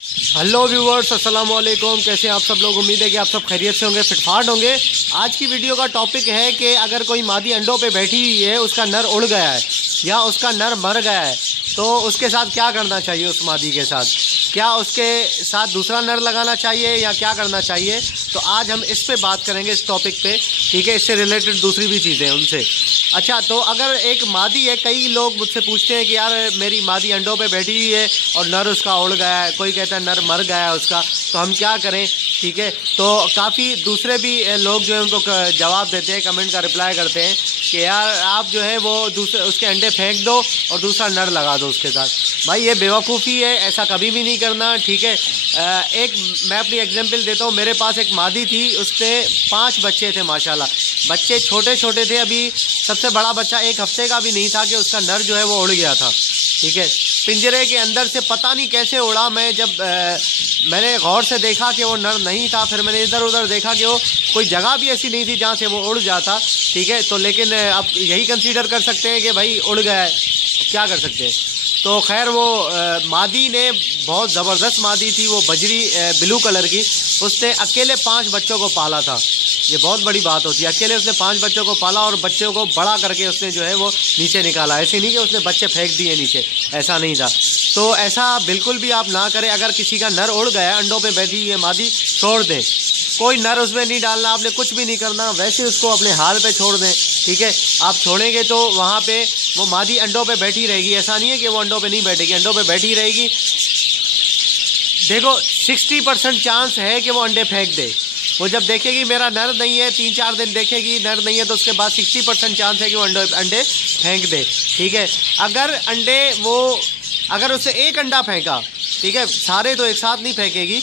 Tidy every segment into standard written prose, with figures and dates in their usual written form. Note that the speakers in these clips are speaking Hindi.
हेलो व्यूवर्स, अस्सलाम वालेकुम। कैसे हैं आप सब लोग? उम्मीद है कि आप सब खैरियत से होंगे, फिटफाट होंगे। आज की वीडियो का टॉपिक है कि अगर कोई मादी अंडों पे बैठी हुई है, उसका नर उड़ गया है या उसका नर मर गया है, तो उसके साथ क्या करना चाहिए? उस मादी के साथ क्या उसके साथ दूसरा नर लगाना चाहिए या क्या करना चाहिए? तो आज हम इस पे बात करेंगे, इस टॉपिक पे, ठीक है। इससे रिलेटेड दूसरी भी चीज़ें उनसे। अच्छा, तो अगर एक मादी है, कई लोग मुझसे पूछते हैं कि यार मेरी मादी अंडों पे बैठी हुई है और नर उसका उड़ गया है, कोई कहता है नर मर गया है उसका, तो हम क्या करें? ठीक है, तो काफ़ी दूसरे भी लोग जो है उनको जवाब देते हैं, कमेंट का रिप्लाई करते हैं कि यार आप जो है वो दूसरे उसके अंडे फेंक दो और दूसरा नर लगा दो उसके साथ। भाई ये बेवकूफ़ी है, ऐसा कभी भी नहीं करना, ठीक है। एक मैं अपनी एग्जांपल देता हूँ। मेरे पास एक मादी थी, उसके 5 बच्चे थे माशाल्लाह। बच्चे छोटे छोटे थे, अभी सबसे बड़ा बच्चा 1 हफ्ते का भी नहीं था कि उसका नर जो है वो उड़ गया था, ठीक है। पिंजरे के अंदर से पता नहीं कैसे उड़ा। मैं जब मैंने गौर से देखा कि वो नर नहीं था, फिर मैंने इधर उधर देखा कि वो कोई जगह भी ऐसी नहीं थी जहाँ से वो उड़ जाता, ठीक है। तो लेकिन अब यही कंसीडर कर सकते हैं कि भाई उड़ गया है, क्या कर सकते हैं। तो खैर वो मादी ने, बहुत ज़बरदस्त मादी थी वो, बजरी ब्लू कलर की। उसने अकेले 5 बच्चों को पाला था। ये बहुत बड़ी बात होती है। अकेले उसने 5 बच्चों को पाला और बच्चों को बड़ा करके उसने जो है वो नीचे निकाला। ऐसे नहीं कि उसने बच्चे फेंक दिए नीचे, ऐसा नहीं था। तो ऐसा बिल्कुल भी आप ना करें। अगर किसी का नर उड़ गया, अंडों पे बैठी हुई है मादी, छोड़ दें। कोई नर उसमें नहीं डालना, आपने कुछ भी नहीं करना, वैसे उसको अपने हाल पे छोड़ दें, ठीक है। आप छोड़ेंगे तो वहाँ पे वो मादी अंडों पे बैठी रहेगी। ऐसा नहीं है कि वो अंडों पे नहीं बैठेगी, अंडों पे बैठी रहेगी। देखो 60% चांस है कि वो अंडे फेंक दे। वो जब देखेगी मेरा नर नहीं है, 3-4 दिन देखेगी नर नहीं है, तो उसके बाद 60% चांस है कि वो अंडे फेंक दे, ठीक है। अगर उससे एक अंडा फेंका, ठीक है, सारे तो एक साथ नहीं फेंकेगी।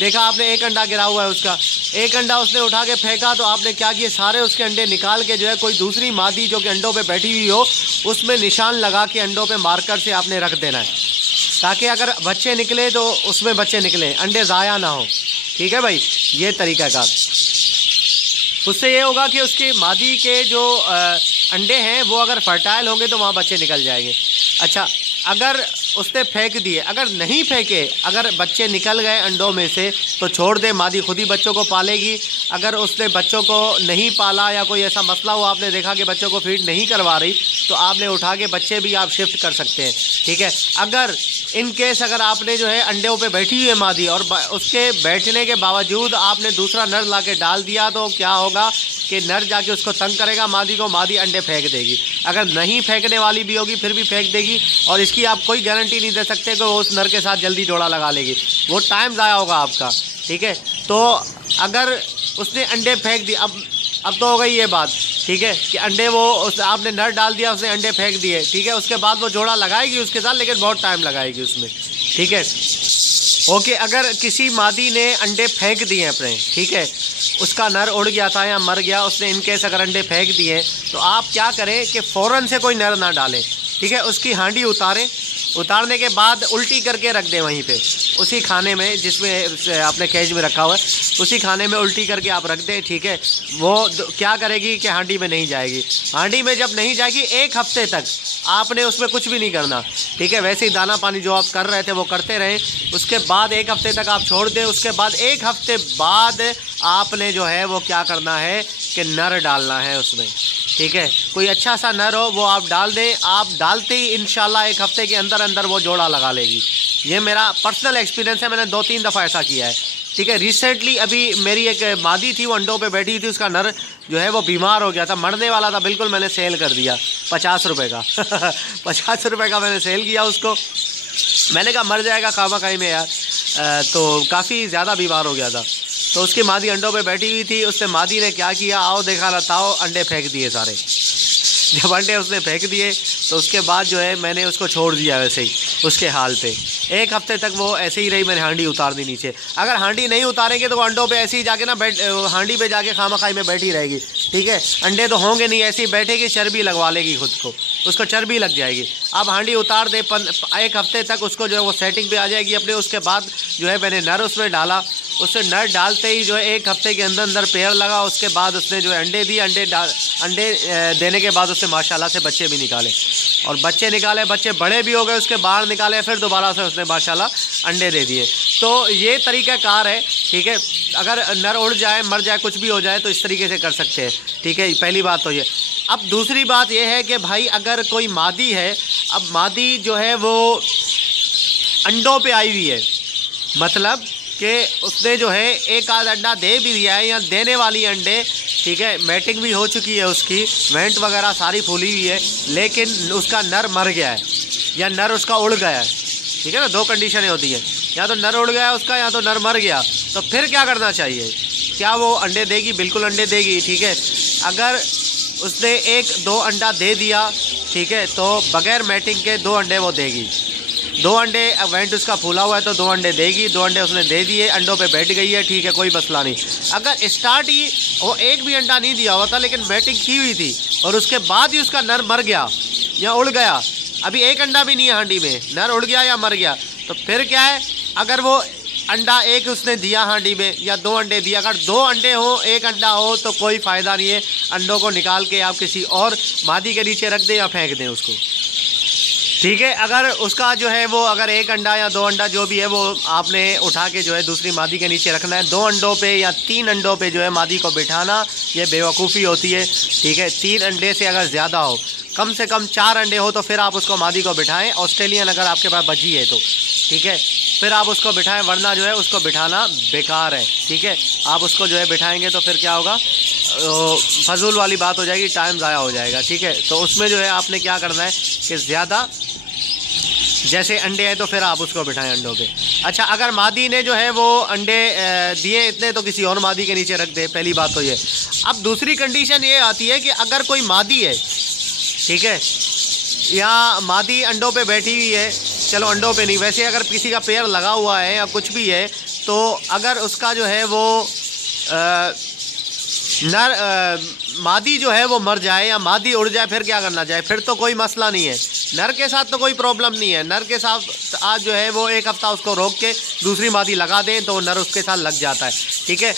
देखा आपने, एक अंडा गिरा हुआ है उसका, एक अंडा उसने उठा के फेंका, तो आपने क्या किया, सारे उसके अंडे निकाल के जो है कोई दूसरी मादी जो कि अंडों पे बैठी हुई हो, उसमें निशान लगा के अंडों पे मार्कर से आपने रख देना है, ताकि अगर बच्चे निकले तो उसमें बच्चे निकले, अंडे ज़ाया ना हो, ठीक है भाई। ये तरीक़ाकार, उससे ये होगा कि उसकी मादी के जो अंडे हैं वो अगर फर्टाइल होंगे तो वहाँ बच्चे निकल जाएंगे। अच्छा, अगर उसने फेंक दिए, अगर नहीं फेंके, अगर बच्चे निकल गए अंडों में से, तो छोड़ दे, मादी खुद ही बच्चों को पालेगी। अगर उसने बच्चों को नहीं पाला या कोई ऐसा मसला हुआ, आपने देखा कि बच्चों को फीड नहीं करवा रही, तो आपने उठा के बच्चे भी आप शिफ्ट कर सकते हैं, ठीक है। अगर इन केस अगर आपने जो है अंडों पे बैठी हुई है मादी और उसके बैठने के बावजूद आपने दूसरा नर ला के डाल दिया, तो क्या होगा कि नर जाके उसको तंग करेगा मादी को, मादी अंडे फेंक देगी। अगर नहीं फेंकने वाली भी होगी फिर भी फेंक देगी, और इसकी आप कोई गारंटी नहीं दे सकते कि वो उस नर के साथ जल्दी जोड़ा लगा लेगी। वो टाइम ज़ाया होगा आपका, ठीक है। तो अगर उसने अंडे फेंक दिए, अब तो हो गई ये बात, ठीक है, कि अंडे वो आपने नर डाल दिया, उसने अंडे फेंक दिए, ठीक है। उसके बाद वो जोड़ा लगाएगी उसके साथ, लेकिन बहुत टाइम लगाएगी उसमें, ठीक है। ओके, अगर किसी मादी ने अंडे फेंक दिए अपने, ठीक है, उसका नर उड़ गया था या मर गया, उसने इनकेस अगर अंडे फेंक दिए, तो आप क्या करें कि फ़ौरन से कोई नर ना डालें, ठीक है। उसकी हांडी उतारें, उतारने के बाद उल्टी करके रख दें वहीं पे, उसी खाने में जिसमें आपने केज में रखा हुआ है, उसी खाने में उल्टी करके आप रख दें, ठीक है। वो क्या करेगी कि हांडी में नहीं जाएगी। हांडी में जब नहीं जाएगी, 1 हफ्ते तक आपने उसमें कुछ भी नहीं करना, ठीक है। वैसे ही दाना पानी जो आप कर रहे थे वो करते रहें। उसके बाद 1 हफ्ते तक आप छोड़ दें। उसके बाद 1 हफ्ते बाद आपने जो है वो क्या करना है कि नर डालना है उसमें, ठीक है। कोई अच्छा सा नर हो वो आप डाल दें। आप डालते ही इंशाल्लाह 1 हफ्ते के अंदर अंदर वो जोड़ा लगा लेगी। ये मेरा पर्सनल एक्सपीरियंस है, मैंने 2-3 दफ़ा ऐसा किया है, ठीक है। रिसेंटली अभी मेरी एक मादी थी, वो अंडों पे बैठी थी, उसका नर जो है वो बीमार हो गया था, मरने वाला था बिल्कुल। मैंने सेल कर दिया 50 रुपये का 50 रुपये का मैंने सेल किया उसको। मैंने कहा मर जाएगा खामा-खाई में यार। तो काफ़ी ज़्यादा बीमार हो गया था। तो उसकी मादी अंडों पे बैठी हुई थी। उसने मादी ने क्या किया, आओ देखा बताओ, अंडे फेंक दिए सारे। जब अंडे उसने फेंक दिए तो उसके बाद जो है मैंने उसको छोड़ दिया वैसे ही उसके हाल पे। 1 हफ्ते तक वो ऐसे ही रही। मैंने हांडी उतार दी नीचे। अगर हांडी नहीं उतारेंगे तो वो अंडों पे ऐसे ही जाके ना हांडी पे जाके खामा-खाई में बैठी रहेगी, ठीक है। अंडे तो होंगे नहीं, ऐसे ही बैठेगी, चर्बी लगवा लेगी खुद को, उसको चर्बी लग जाएगी। अब हांडी उतार दे, 1 हफ्ते तक उसको जो है वो सेटिंग पे आ जाएगी अपने। उसके बाद जो है मैंने नर उसमें डाला। उससे नर डालते ही जो है 1 हफ्ते के अंदर अंदर पेड़ लगा। उसके बाद उसने जो है अंडे दिए। अंडे देने के बाद उसने माशाल्लाह से बच्चे भी निकाले। और बच्चे निकाले, बच्चे बड़े भी हो गए, उसके बाहर निकाले, फिर दोबारा से उसने माशाल्लाह अंडे दे दिए। तो ये तरीक़ाकार है, ठीक है। अगर नर उड़ जाए, मर जाए, कुछ भी हो जाए तो इस तरीके से कर सकते हैं, ठीक है। पहली बात तो ये। अब दूसरी बात ये है कि भाई अगर कोई मादी है, अब मादी जो है वो अंडों पे आई हुई है, मतलब कि उसने जो है एक आध अंडा दे भी दिया है या देने वाली अंडे, ठीक है। मैटिंग भी हो चुकी है, उसकी वेंट वगैरह सारी फूली हुई है, लेकिन उसका नर मर गया है या नर उसका उड़ गया है, ठीक है ना। दो कंडीशनें होती हैं, या तो नर उड़ गया उसका या तो नर मर गया। तो फिर क्या करना चाहिए? क्या वो अंडे देगी? बिल्कुल अंडे देगी, ठीक है। अगर उसने एक दो अंडा दे दिया, ठीक है, तो बग़ैर मैटिंग के 2 अंडे वो देगी। 2 अंडे, वेंट उसका फूला हुआ है तो 2 अंडे देगी। 2 अंडे उसने दे दिए, अंडों पे बैठ गई है, ठीक है, कोई मसला नहीं। अगर स्टार्ट ही वो एक भी अंडा नहीं दिया हुआ था लेकिन मैटिंग की हुई थी और उसके बाद ही उसका नर मर गया या उड़ गया, अभी एक अंडा भी नहीं है हांडी में, नर उड़ गया या मर गया, तो फिर क्या है? अगर वो अंडा एक उसने दिया हांडी में या 2 अंडे दिया, अगर 2 अंडे हो, एक अंडा हो, तो कोई फ़ायदा नहीं है। अंडों को निकाल के आप किसी और मादी के नीचे रख दें या फेंक दें उसको, ठीक है। अगर उसका जो है वो अगर 1 अंडा या 2 अंडा जो भी है वो आपने उठा के जो है दूसरी मादी के नीचे रखना है। 2 अंडों पे या 3 अंडों पे जो है मादी को बिठाना, ये बेवकूफ़ी होती है, ठीक है। 3 अंडे से अगर ज़्यादा हो, कम से कम 4 अंडे हो तो फिर आप उसको मादी को बिठाएं। ऑस्ट्रेलियन अगर आपके पास बची है तो, ठीक है, फिर आप उसको बिठाएं, वरना जो है उसको बिठाना बेकार है, ठीक है। आप उसको जो है बिठाएंगे तो फिर क्या होगा? फजूल वाली बात हो जाएगी, टाइम ज़ाया हो जाएगा, ठीक है। तो उसमें जो है आपने क्या करना है कि ज़्यादा जैसे अंडे हैं तो फिर आप उसको बिठाएं अंडों पे। अच्छा, अगर मादी ने जो है वो अंडे दिए इतने तो किसी और मादी के नीचे रख दे, पहली बात तो ये। अब दूसरी कंडीशन ये आती है कि अगर कोई मादी है, ठीक है, या मादी अंडों पे बैठी हुई है, चलो अंडों पे नहीं, वैसे अगर किसी का पेयर लगा हुआ है या कुछ भी है, तो अगर उसका जो है वो मादी जो है वो मर जाए या मादी उड़ जाए, फिर क्या करना चाहिए? फिर तो कोई मसला नहीं है, नर के साथ तो कोई प्रॉब्लम नहीं है। नर के साथ आज जो है वो 1 हफ़्ता उसको रोक के दूसरी मादी लगा दें तो नर उसके साथ लग जाता है, ठीक है।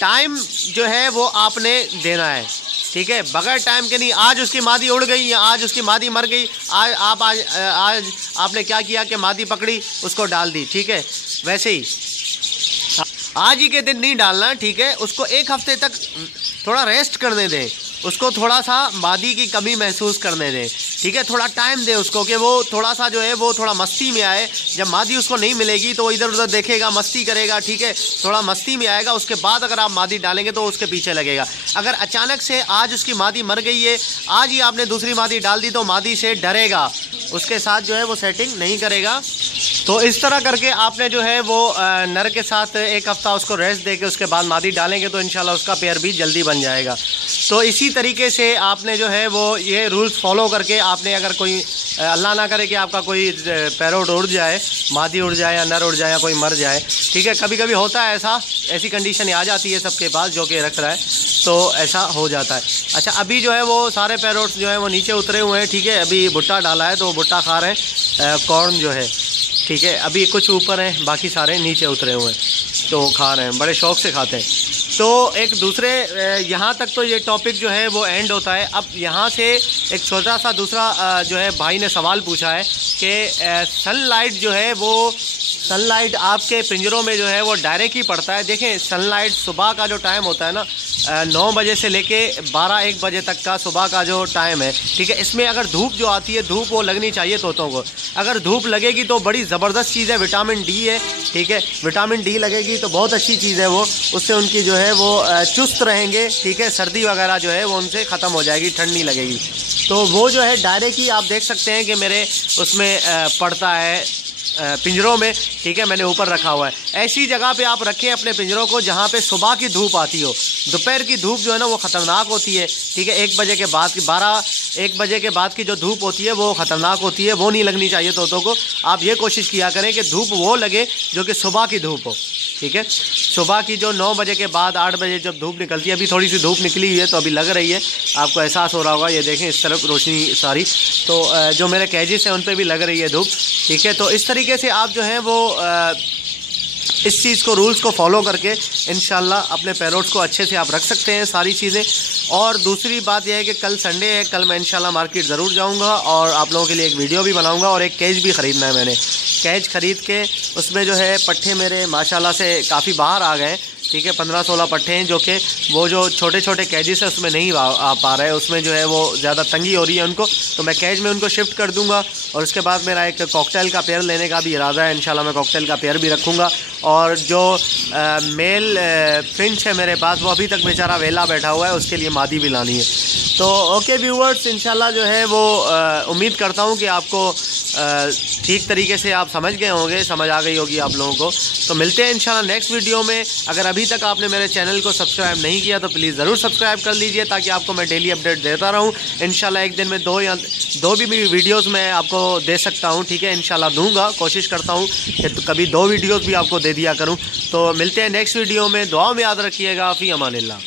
टाइम जो है वो आपने देना है, ठीक है, बगैर टाइम के नहीं। आज उसकी मादी उड़ गई या आज उसकी मादी मर गई, आज आपने क्या किया कि मादी पकड़ी, उसको डाल दी, ठीक है। वैसे ही आज ही के दिन नहीं डालना, ठीक है। उसको 1 हफ़्ते तक थोड़ा रेस्ट करने दें, उसको थोड़ा सा मादी की कमी महसूस करने दें, ठीक है। थोड़ा टाइम दें उसको कि वो थोड़ा सा जो है वो थोड़ा मस्ती में आए। जब मादी उसको नहीं मिलेगी तो वो इधर उधर देखेगा, मस्ती करेगा, ठीक है, थोड़ा मस्ती में आएगा। उसके बाद अगर आप मादी डालेंगे तो उसके पीछे लगेगा। अगर अचानक से आज उसकी मादी मर गई है, आज ही आपने दूसरी मादी डाल दी, तो मादी से डरेगा, उसके साथ जो है वो सेटिंग नहीं करेगा। तो इस तरह करके आपने जो है वो नर के साथ 1 हफ़्ता उसको रेस्ट दे के उसके बाद मादी डालेंगे तो इंशाल्लाह उसका पेयर भी जल्दी बन जाएगा। तो इसी तरीके से आपने जो है वो ये रूल्स फॉलो करके आपने, अगर कोई अल्लाह ना करे कि आपका कोई पैरोट उड़ जाए, मादी उड़ जाए या नर उड़ जाए या कोई मर जाए, ठीक है, कभी कभी होता है ऐसी कंडीशन आ जाती है सबके पास जो कि रख रहा है, तो ऐसा हो जाता है। अच्छा, अभी जो है वो सारे पैरोट्स जो है वो नीचे उतरे हुए हैं, ठीक है। अभी भुट्टा डाला है तो भुट्टा खा रहे हैं, कॉर्न जो है, ठीक है। अभी कुछ ऊपर हैं, बाकी सारे नीचे उतरे हुए हैं तो खा रहे हैं, बड़े शौक़ से खाते हैं। तो एक दूसरे यहाँ तक तो ये टॉपिक जो है वो एंड होता है। अब यहाँ से एक छोटा सा दूसरा जो है भाई ने सवाल पूछा है कि सनलाइट जो है वो, सनलाइट आपके पिंजरों में जो है वो डायरेक्ट ही पड़ता है। देखें, सनलाइट सुबह का जो टाइम होता है ना, 9 बजे से लेके 12-1 बजे तक का सुबह का जो टाइम है, ठीक है, इसमें अगर धूप जो आती है, धूप वो लगनी चाहिए तोतों को। अगर धूप लगेगी तो बड़ी ज़बरदस्त चीज़ है, विटामिन डी है, ठीक है। विटामिन डी लगेगी तो बहुत अच्छी चीज़ है वो, उससे उनकी जो है वो चुस्त रहेंगे, ठीक है। सर्दी वगैरह जो है वो उनसे ख़त्म हो जाएगी, ठंड नहीं लगेगी। तो वो जो है डायरेक्ट ही आप देख सकते हैं कि मेरे उसमें पड़ता है पिंजरों में, ठीक है, मैंने ऊपर रखा हुआ है। ऐसी जगह पे आप रखें अपने पिंजरों को जहाँ पे सुबह की धूप आती हो। दोपहर की धूप जो है ना वो ख़तरनाक होती है, ठीक है। 1 बजे के बाद की 12-1 बजे के बाद की जो धूप होती है वो ख़तरनाक होती है, वो नहीं लगनी चाहिए तोतों को। आप ये कोशिश किया करें कि धूप वो लगे जो कि सुबह की धूप हो, ठीक है। सुबह की जो 9 बजे के बाद 8 बजे जब धूप निकलती है, अभी थोड़ी सी धूप निकली हुई है तो अभी लग रही है, आपको एहसास हो रहा होगा, ये देखें इस तरफ रोशनी सारी, तो जो मेरे कैजेस हैं उन पर भी लग रही है धूप, ठीक है। तो इस तरीके से आप जो है वो इस चीज़ को, रूल्स को फॉलो करके इंशाल्लाह अपने पैरोट्स को अच्छे से आप रख सकते हैं सारी चीज़ें। और दूसरी बात यह है कि कल संडे है, कल मैं इंशाल्लाह मार्केट ज़रूर जाऊंगा और आप लोगों के लिए एक वीडियो भी बनाऊंगा। और एक केज भी ख़रीदना है मैंने, केज ख़रीद के उसमें जो है पट्ठे मेरे माशाल्लाह से काफ़ी बाहर आ गए। ठीक है, 15-16 पट्ठे हैं जो कि वो जो छोटे छोटे कैजिस है उसमें नहीं आ पा रहे, उसमें जो है वो ज़्यादा तंगी हो रही है उनको, तो मैं कैज में उनको शिफ्ट कर दूंगा। और उसके बाद मेरा एक कॉकटेल का पेयर लेने का भी इरादा है, इंशाल्लाह मैं कॉकटेल का पेयर भी रखूँगा। और जो मेल फिंच है मेरे पास, वो अभी तक बेचारा वेला बैठा हुआ है, उसके लिए मादी भी लानी है। तो ओके व्यूवर्स, इंशाल्लाह जो है वो उम्मीद करता हूँ कि आपको ठीक तरीके से आप समझ गए होंगे, समझ आ गई होगी आप लोगों को। तो मिलते हैं इंशाल्लाह नेक्स्ट वीडियो में। अगर अभी तक आपने मेरे चैनल को सब्सक्राइब नहीं किया तो प्लीज़ ज़रूर सब्सक्राइब कर लीजिए, ताकि आपको मैं डेली अपडेट देता रहूं। इंशाल्लाह एक दिन में दो भी वीडियोस मैं आपको दे सकता हूं। ठीक है, इंशाल्लाह दूंगा, कोशिश करता हूं कि कभी 2 वीडियोस भी आपको दे दिया करूं। तो मिलते हैं नेक्स्ट वीडियो में, दुआ में याद रखिएगा। फ़ी अमानिल्लाह।